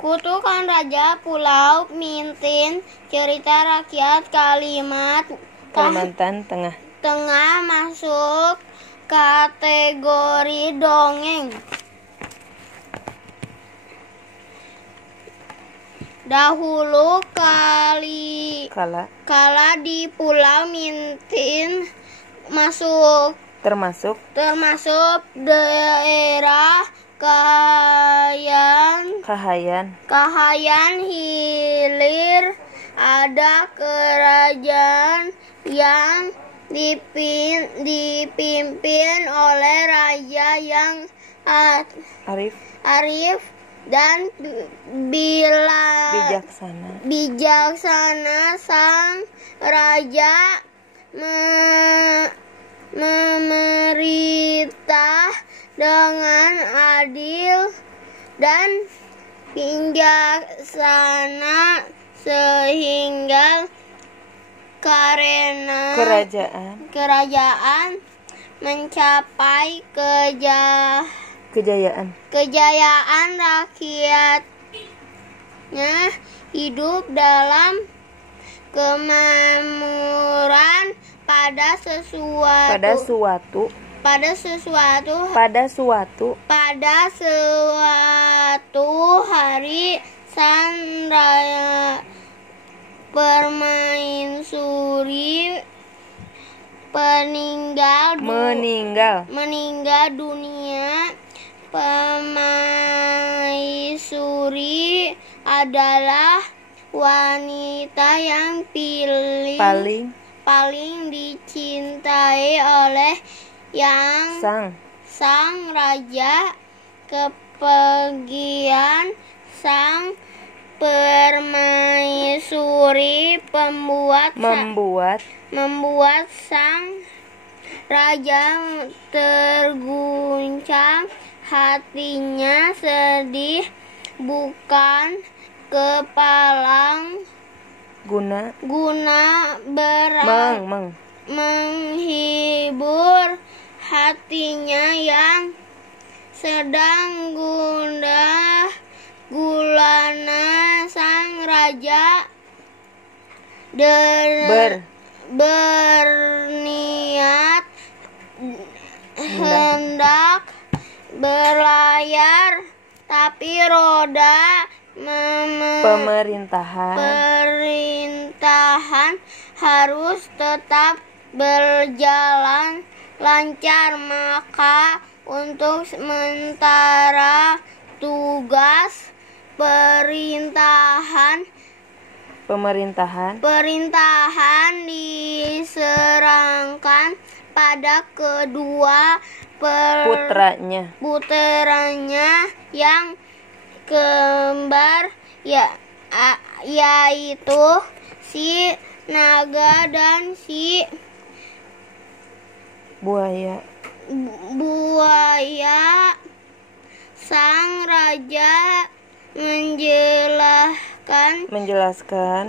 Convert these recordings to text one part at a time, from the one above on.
Kutukan Raja Pulau Mintin, cerita rakyat Kalimantan Tengah. Tengah masuk kategori dongeng. Dahulu kala di Pulau Mintin termasuk daerah Kahayan Hilir, ada kerajaan yang dipimpin oleh raja yang arif dan bijaksana. Sang raja memerintah dengan adil dan bijaksana, sehingga karena kerajaan mencapai kejayaan, rakyatnya hidup dalam kemakmuran. Pada suatu hari, sang raja permaisuri meninggal dunia. Permaisuri adalah wanita yang paling dicintai oleh sang raja. Kepergian sang permaisuri membuat sang raja terguncang hatinya, sedih, bukan kepalang guna menghibur hatinya yang sedang gundah gulana. Sang raja berniat hendak berlayar, tapi roda pemerintahan harus tetap berjalan lancar. Maka untuk sementara tugas pemerintahan diserahkan pada kedua putranya yang kembar, yaitu si naga dan si buaya. Sang raja menjelaskan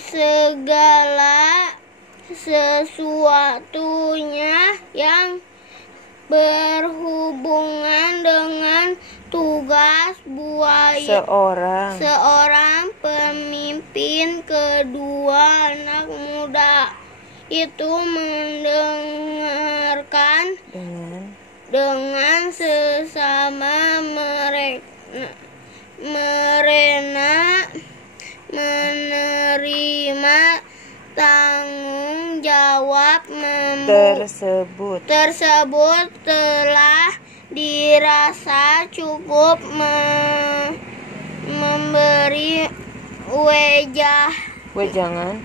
segala sesuatunya yang berhubungan dengan tugas buaya seorang pemimpin. Kedua anak muda itu mendengarkan dengan sesama. Mereka menerima tanggung jawab tersebut telah dirasa cukup memberi wejangan.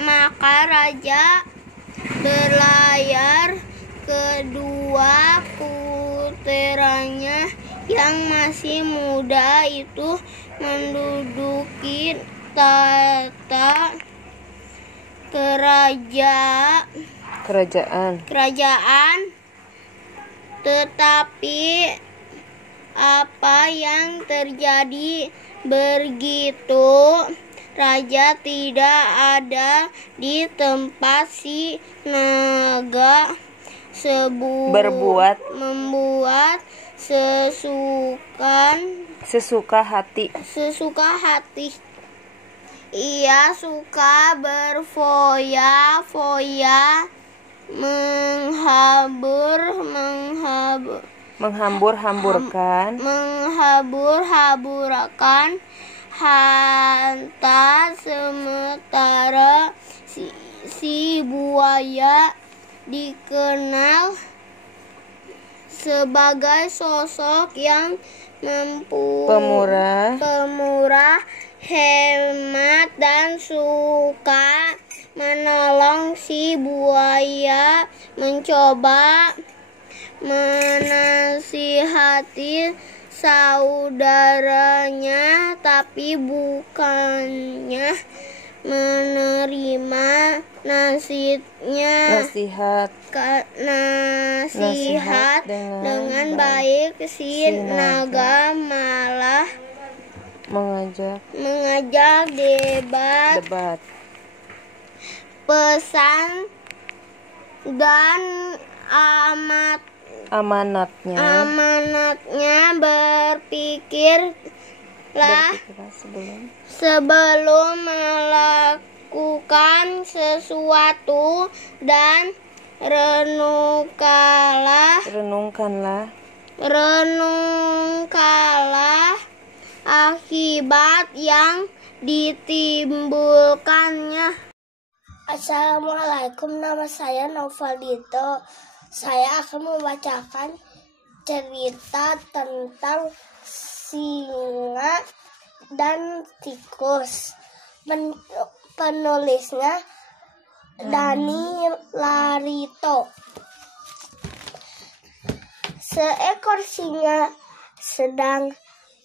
Maka raja berlayar. Kedua putranya yang masih muda itu menduduki tahta kerajaan. Tetapi apa yang terjadi begitu raja tidak ada di tempat si naga membuat sesuka hati. Ia suka berfoya-foya, menghambur-hamburkan harta, sementara si buaya dikenal sebagai sosok yang pemurah, hemat, dan suka menolong. Si buaya mencoba menasihati saudaranya, tapi bukannya menerima nasihat dengan baik. Si naga malah mengajak debat. Pesan dan amanatnya, berpikirlah sebelum melakukan sesuatu, dan renungkanlah akibat yang ditimbulkannya. Assalamualaikum, nama saya Novaldito. Saya akan membacakan cerita tentang singa dan tikus. Penulisnya Dani Larito. Seekor singa sedang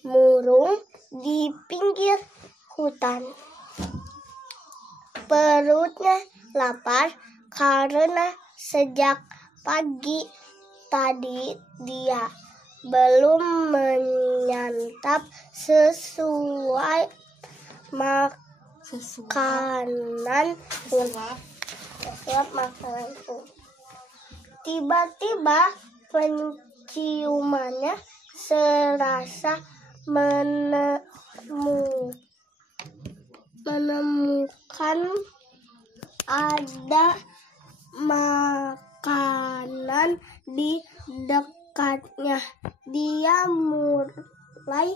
murung di pinggir hutan. Perutnya lapar karena sejak pagi tadi dia belum menyantap sesuai makanan. Tiba-tiba penciumannya serasa menemukan ada makanan di dekatnya. Dia mulai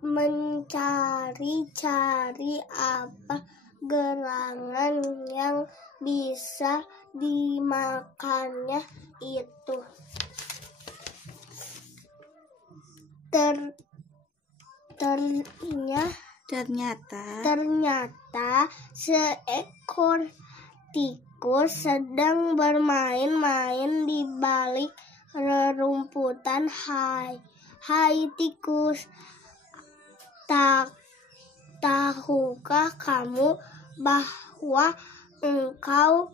mencari-cari apa gerangan yang bisa dimakannya itu. Ternyata seekor tikus sedang bermain-main di balik rerumputan. Hai tikus, tahukah kamu bahwa engkau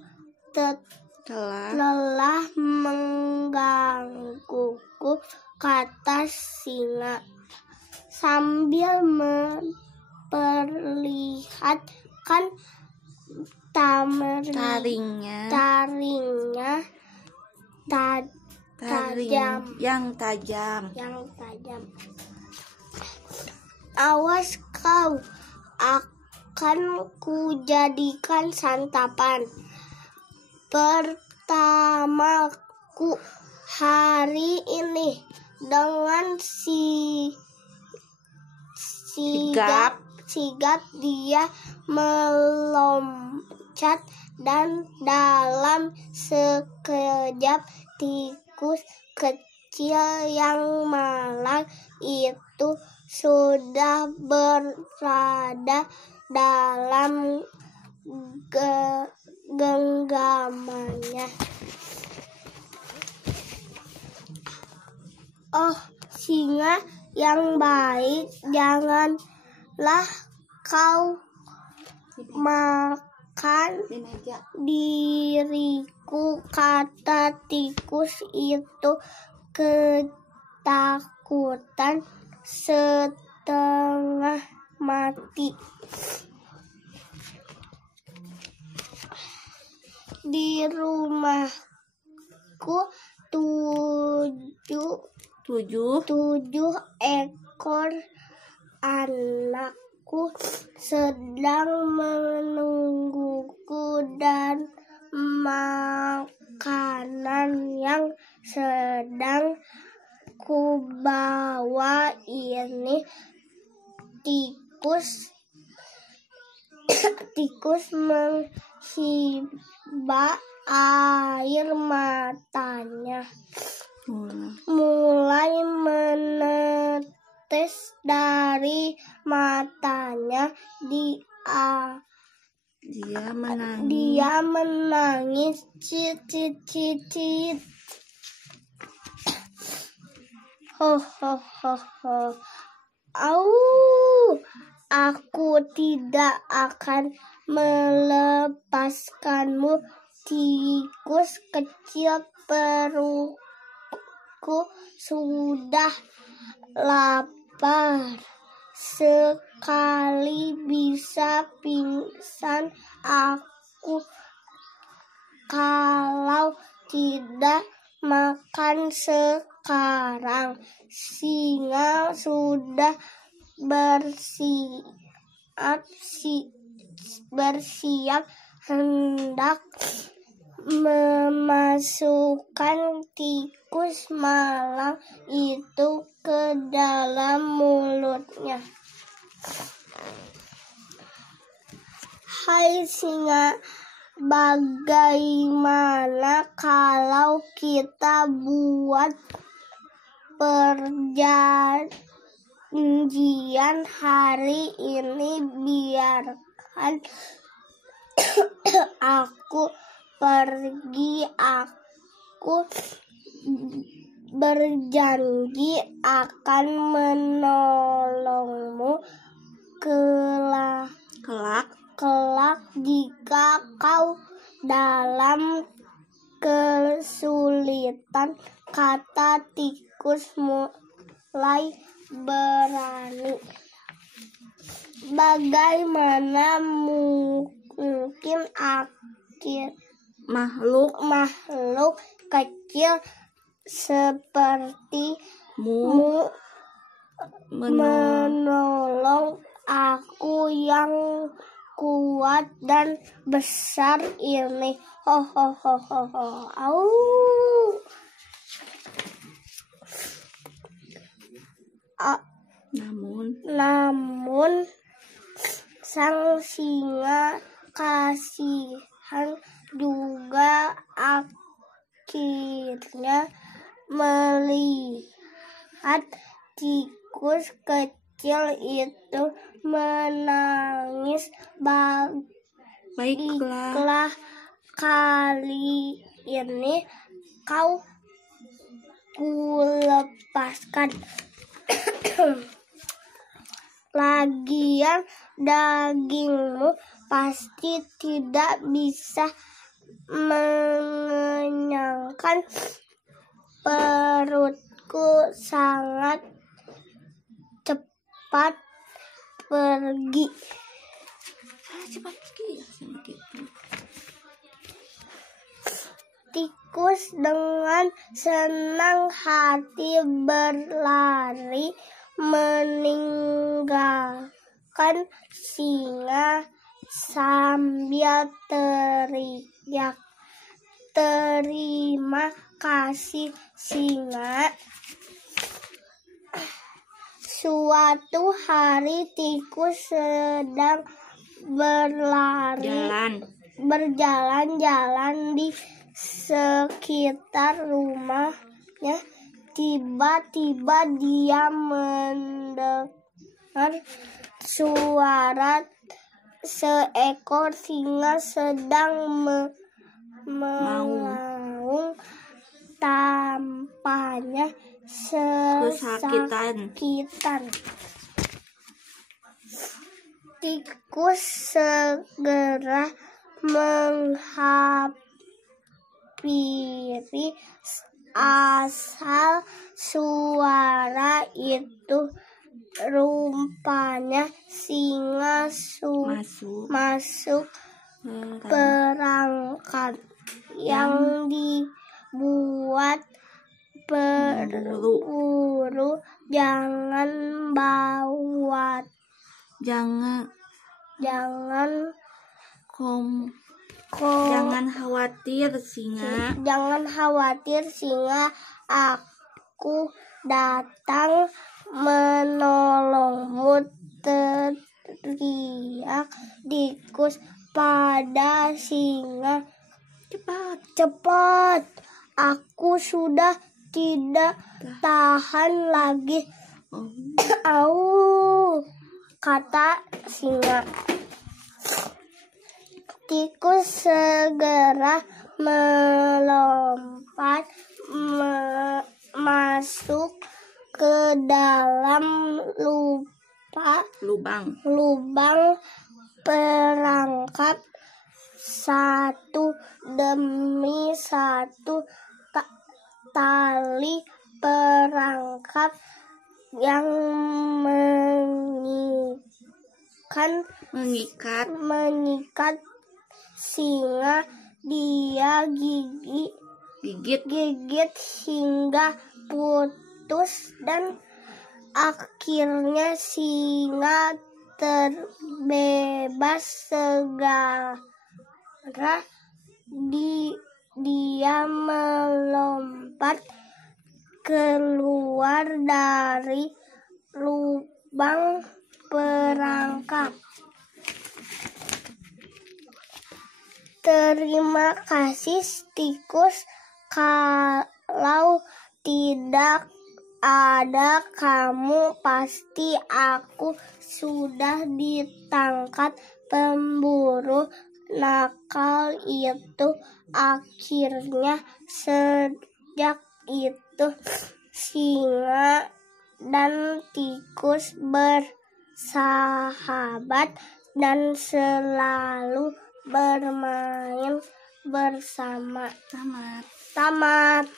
telah menggangguku, kata singa sambil memperlihatkan taringnya tajam. Awas kau, akan kujadikan santapan pertamaku hari ini. Dengan sigap dia meloncat, dan dalam sekejap tikus kecil yang malang itu sudah berada dalam genggamannya. Oh, singa yang baik, janganlah kau makan diriku, kata tikus itu ketakutan setengah mati. Di rumahku 7 ekor anakku sedang menungguku dan makanan yang sedang kubawa ini tikus menghibah air matanya, mulai menetes dari matanya. Dia menangis cicit. Ho ho ho ho. Aku tidak akan melepaskanmu, tikus kecil. Perutku sudah lapar sekali, bisa pingsan aku kalau tidak makan sekarang. Singa sudah bersiap hendak memasukkan tikus malang itu ke dalam mulutnya. Hai singa, bagaimana kalau kita buat perjanjian hari ini? Biarkan aku pergi. Aku berjanji akan menolongmu kelak jika kau dalam kesulitan, kata tikus mulai berani. Bagaimana mungkin makhluk kecil sepertimu menolong aku yang kuat dan besar ini? Ho ho ho ho ho. Namun sang singa kasihan juga akhirnya melihat tikus kecil itu menangis. Baiklah, kali ini kau kulepaskan. Lagian dagingmu pasti tidak bisa mengenyangkan perutku. Sangat cepat pergi. Tikus dengan senang hati berlari meninggalkan singa sambil teriak, "Terima kasih Singa." Suatu hari tikus sedang berjalan-jalan di sekitar rumahnya. Tiba-tiba dia mendengar suara seekor singa sedang mengaum. Tampaknya kesakitan. Tikus segera menghampiri asal suara itu. Rupanya singa masuk perangkap yang dibuat berburu, jangan bawa, Jangan khawatir singa. Jangan khawatir singa, aku datang menolongmu, teriak tikus pada singa. Cepat, aku sudah tidak tahan lagi. Au, kata singa. Tikus segera melompat masuk ke dalam lubang perangkap. Satu demi satu tali perangkap yang mengikat singa, dia gigit hingga putus, dan akhirnya singa terbebas segera. Dia melompat keluar dari lubang perangkap. Terima kasih tikus, kalau tidak ada kamu pasti aku sudah ditangkap pemburu nakal itu. Akhirnya sejak itu singa dan tikus bersahabat dan selalu bermain bersama. Tamat.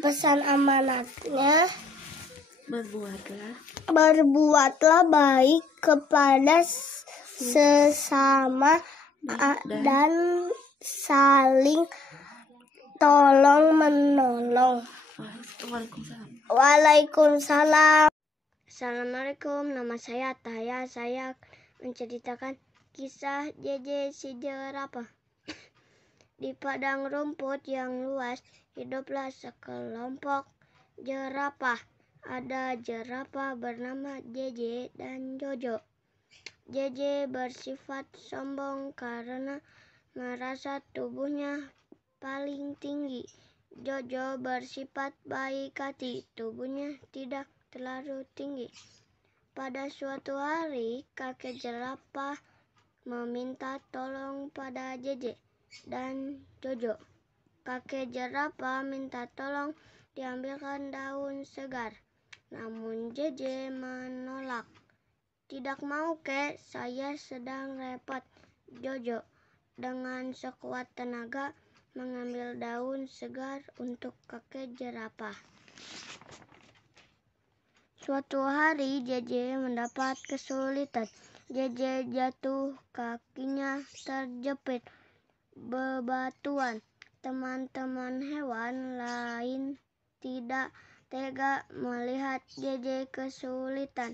Pesan amanatnya. Berbuatlah baik kepada sesama dan saling tolong menolong. Waalaikumsalam. Assalamualaikum, nama saya Taya. Saya menceritakan kisah JJ si jerapah. Di padang rumput yang luas, hiduplah sekelompok jerapah. Ada jerapah bernama JJ dan Jojo. JJ bersifat sombong karena merasa tubuhnya paling tinggi. Jojo bersifat baik hati, tubuhnya tidak terlalu tinggi. Pada suatu hari, kakek jerapah meminta tolong pada JJ dan Jojo. Kakek jerapah minta tolong diambilkan daun segar. Namun JJ menolak. Tidak mau, kek, saya sedang repot. Jojo dengan sekuat tenaga mengambil daun segar untuk kakek jerapah. Suatu hari JJ mendapat kesulitan. JJ jatuh, kakinya terjepit bebatuan. Teman-teman hewan lain tidak tega melihat JJ kesulitan.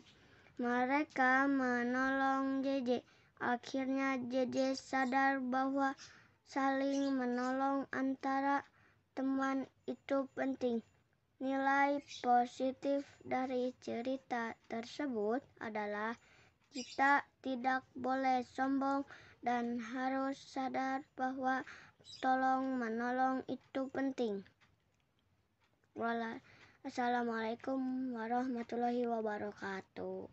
Mereka menolong JJ. Akhirnya JJ sadar bahwa saling menolong antara teman itu penting. Nilai positif dari cerita tersebut adalah kita tidak boleh sombong dan harus sadar bahwa tolong-menolong itu penting. Assalamualaikum warahmatullahi wabarakatuh.